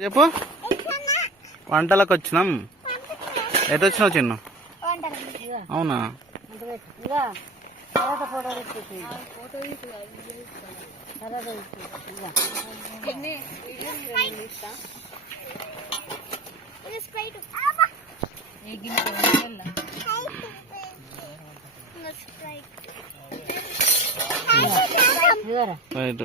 చెప్పు. వంటలకు వచ్చినాం ఎటు వచ్చినావు చిన్న? అవునా? రైట్.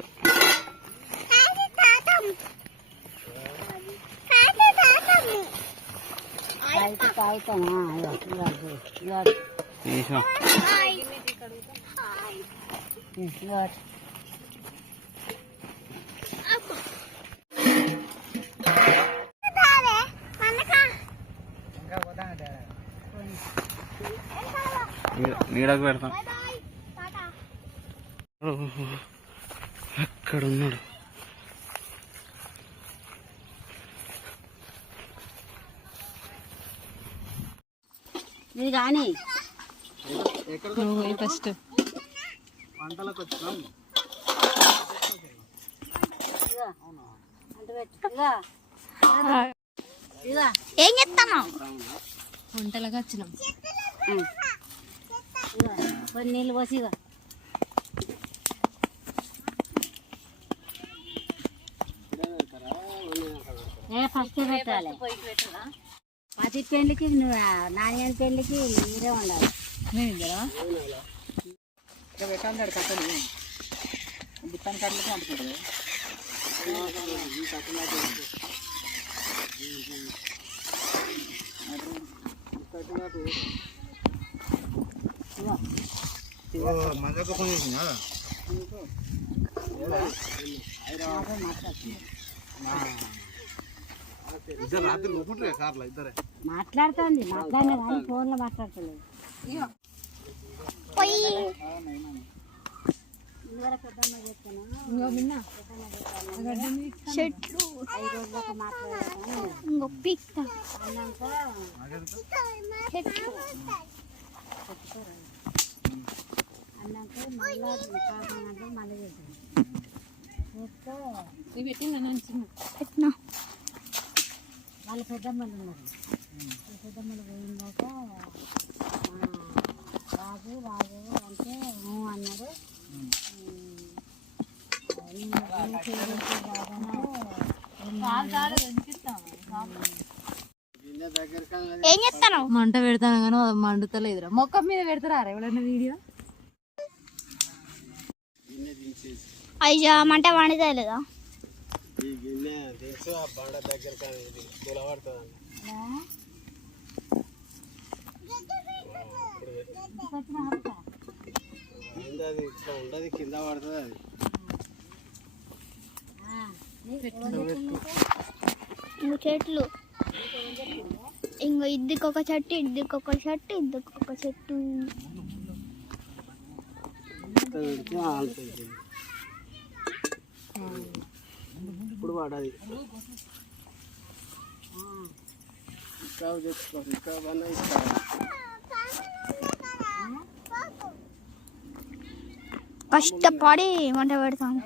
నీడకు పెడతాం. ఓహో, అక్కడ ఉన్నాడు ఇది కానీ. ఫస్ట్. వంటలకు వచ్చినాం ఏం చెప్తాను వంటలుగా వచ్చినాం. ఇగా కొన్ని నీళ్ళు పోసి ఇగా ఏ ఫస్ట్ పెట్టాలి. పది పెళ్ళికి నువ్వు నాన్న పెళ్ళికి మీరే ఉండాలి. మేము ఇద్దరా మజాకు ఫోన్ చేసిందా? ఇద్దరు రాత్రి ఊపుంటారు కార్లో ఇద్దరే. మాట్లాడుతుంది మాట్లాడినా కానీ ఫోన్లో చెప్తాను చెట్లు. ఇంకో పిక్ అన్నాక చెట్లు అన్నాక మళ్ళీ మళ్ళీ పెట్టింది పెట్టినా. వాళ్ళ పెద్దమ్మలు ఉన్నారు. పెద్దమ్మలు పోయిందాక ఆ, రాజు రాజు అంటే అన్నారు ఏం చెప్తాను మంట పెడతాను కానీ అది మండుతలేదురా. మొక్క మీద పెడతారా ఎవరైనా వీడియో? అయ్యా మంట వండుతలేదా ఈ గిన్నె తెలుసు? ఆ బండ దగ్గర కానీ ఇది కూలబడుతుంది అది ఇట్లా ఉండదు కింద పడుతుంది అది. చెట్లు. ఇంకో ఇద్దరికి చెట్టు ఇద్దరికి ఒక చెట్టు ఇద్దరికి ఒక చెట్టు ఇప్పుడు పడది ఇంకా తెచ్చుకో ఇంకా బాగా ఇస్తారు కష్టపడి పెడతాను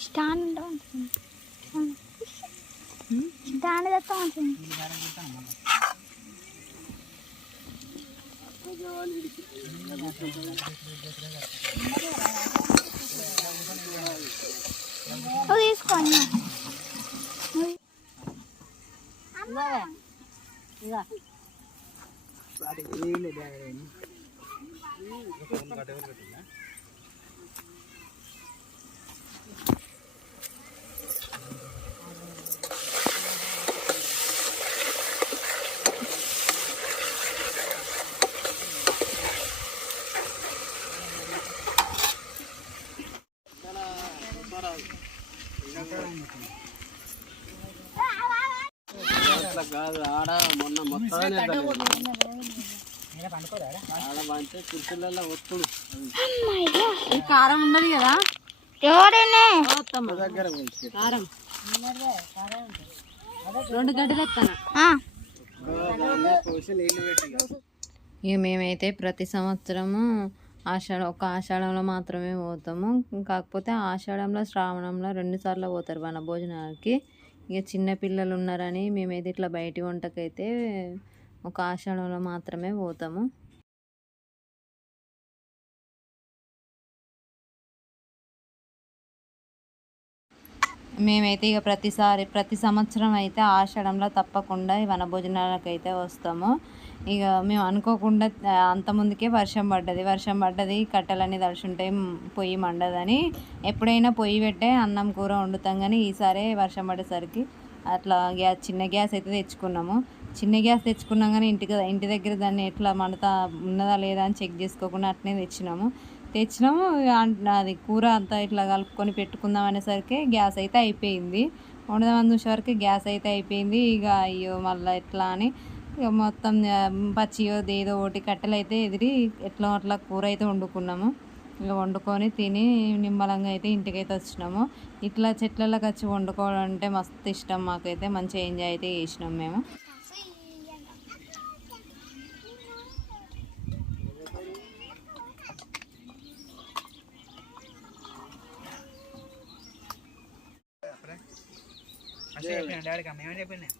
స్టాండ్ స్టాండ్ తెస్తా ఉంటుంది. తీసుకోండి ఇక కారం ఉన్నది కదా? కారం. రెండు గడ్డలు ఇక మేమైతే ప్రతి సంవత్సరము ఆషాఢ ఒక ఆషాఢంలో మాత్రమే పోతాము. కాకపోతే ఆషాఢంలో శ్రావణంలో రెండు సార్లు పోతారు మన భోజనాలకి ఇక చిన్నపిల్లలు ఉన్నారని ఉన్నారని మేమైతే ఇట్లా బయటి వంటకైతే ఒక ఆషాఢంలో మాత్రమే పోతాము. మేమైతే ఇక ప్రతిసారి ప్రతి సంవత్సరం అయితే ఆషాఢంలో తప్పకుండా ఈ వనభోజనాలకు అయితే వస్తాము. ఇక మేము అనుకోకుండా అంత ముందుకే వర్షం పడ్డది. వర్షం పడ్డది కట్టెలన్నీ తడుచుంటే పొయ్యి మండదని. ఎప్పుడైనా పొయ్యి పెట్టే అన్నం కూర వండుతాం కానీ ఈసారి వర్షం పడేసరికి అట్లా గ్యాస్ చిన్న గ్యాస్ అయితే తెచ్చుకున్నాము. చిన్న గ్యాస్ తెచ్చుకున్నాం కానీ ఇంటికి ఇంటి దగ్గర దాన్ని ఎట్లా మండతా ఉన్నదా లేదా అని చెక్ చేసుకోకుండా అట్నే తెచ్చినాము. తెచ్చినాము ఇక అది కూర అంతా ఇట్లా కలుపుకొని పెట్టుకుందాం అనేసరికి గ్యాస్ అయితే అయిపోయింది. వండదామని చూసేవరకు గ్యాస్ అయితే అయిపోయింది. ఇక అయ్యో మళ్ళీ ఎట్లా అని ఇక మొత్తం పచ్చియో ఏదో ఒకటి కట్టెలు అయితే ఎదిరి ఎట్లా అట్లా కూర అయితే వండుకున్నాము. ఇక వండుకొని తిని నిమ్మలంగా అయితే ఇంటికైతే వచ్చినాము. ఇట్లా చెట్లలోకి వచ్చి వండుకోవడం అంటే మస్తు ఇష్టం మాకైతే. మంచి ఎంజాయ్ అయితే చేసినాం మేము. కామ్ తింటారు అమ్మ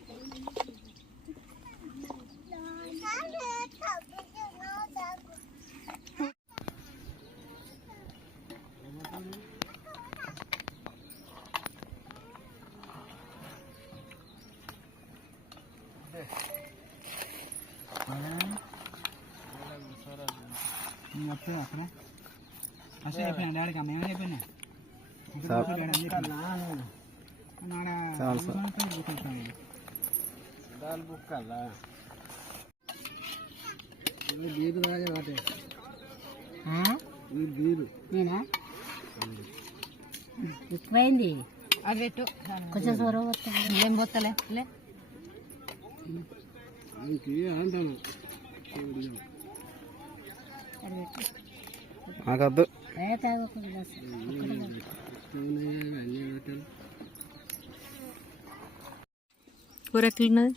దాల్ బుక్ కదా బీరు తాగే వాటే. ఈ బీరు నేనా? ఎక్కువైంది? అది పెట్టు. కొంచెం సొరవ ఏం పోతలే? అంటాను. నాకద్దు కూర ఎట్లున్నది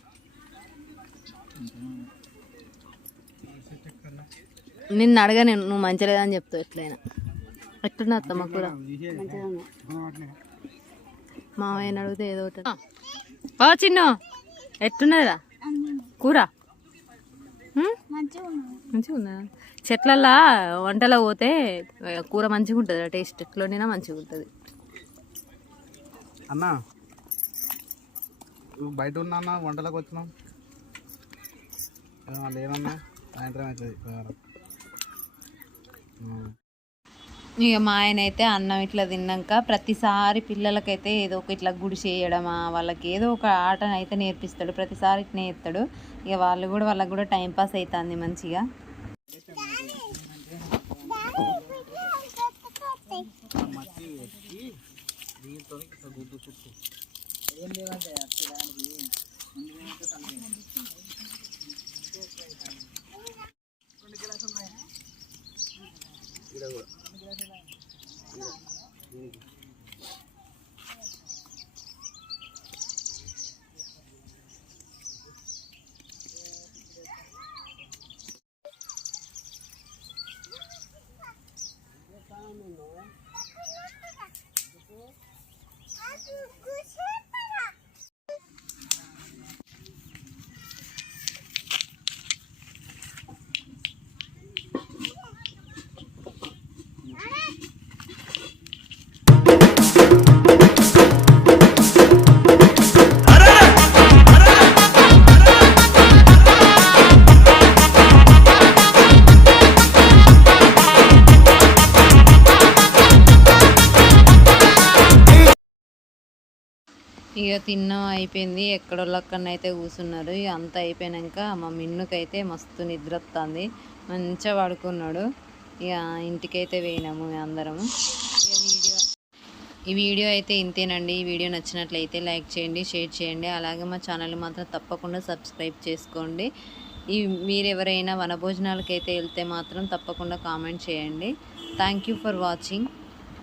నిన్ను అడగా నేను నువ్వు మంచిగా లేదని చెప్తావు ఎట్లయినా. ఎట్లున్నా అత్తమ్మ కూర? మామయ్యని అడిగితే ఏదో ఒకటి. ఓ చిన్న ఎట్లున్నదిరా? కూర? మంచిగా ఉందా చెట్లల్లో వంటలో పోతే కూర మంచిగా ఉంటుంది టేస్ట్ ఎట్లోనైనా మంచిగా ఉంటుంది అన్నా బయట ఉన్నా అన్న వంటలకు ఏమన్నా లేదన్నా సాయంత్రం అవుతుంది. ఇక మా ఆయన అయితే అన్నం ఇట్లా తిన్నాక ప్రతిసారి పిల్లలకైతే ఏదో ఒక ఇట్లా గుడి చేయడమా వాళ్ళకి ఏదో ఒక ఆటను అయితే నేర్పిస్తాడు. ప్రతిసారి ఇట్నే చేస్తాడు. ఇక వాళ్ళు కూడా వాళ్ళకి కూడా టైం పాస్ అవుతుంది మంచిగా. కొట్టి దీంతో ఇట్లా గుద్దు చుట్టూ. ఏం లేదంటే రెండు గ్లాసులు ఉన్నాయి? కూడా ఇక తిన్నాం అయిపోయింది. ఎక్కడోళ్ళక్కడనే అయితే కూర్చున్నారు ఇక అంతా అయిపోయాక మా మిన్నుకైతే మస్తు నిద్ర వస్తుంది మంచిగా పడుకున్నాడు. ఇక ఇంటికైతే పోయినాము మేము అందరము. ఇక వీడియో ఈ వీడియో అయితే ఇంతేనండి. ఈ వీడియో నచ్చినట్లయితే లైక్ చేయండి షేర్ చేయండి. అలాగే మా ఛానల్ మాత్రం తప్పకుండా సబ్స్క్రైబ్ చేసుకోండి. ఈ మీరు ఎవరైనా వనభోజనాలకైతే వెళ్తే మాత్రం తప్పకుండా కామెంట్ చేయండి. Thank you for watching.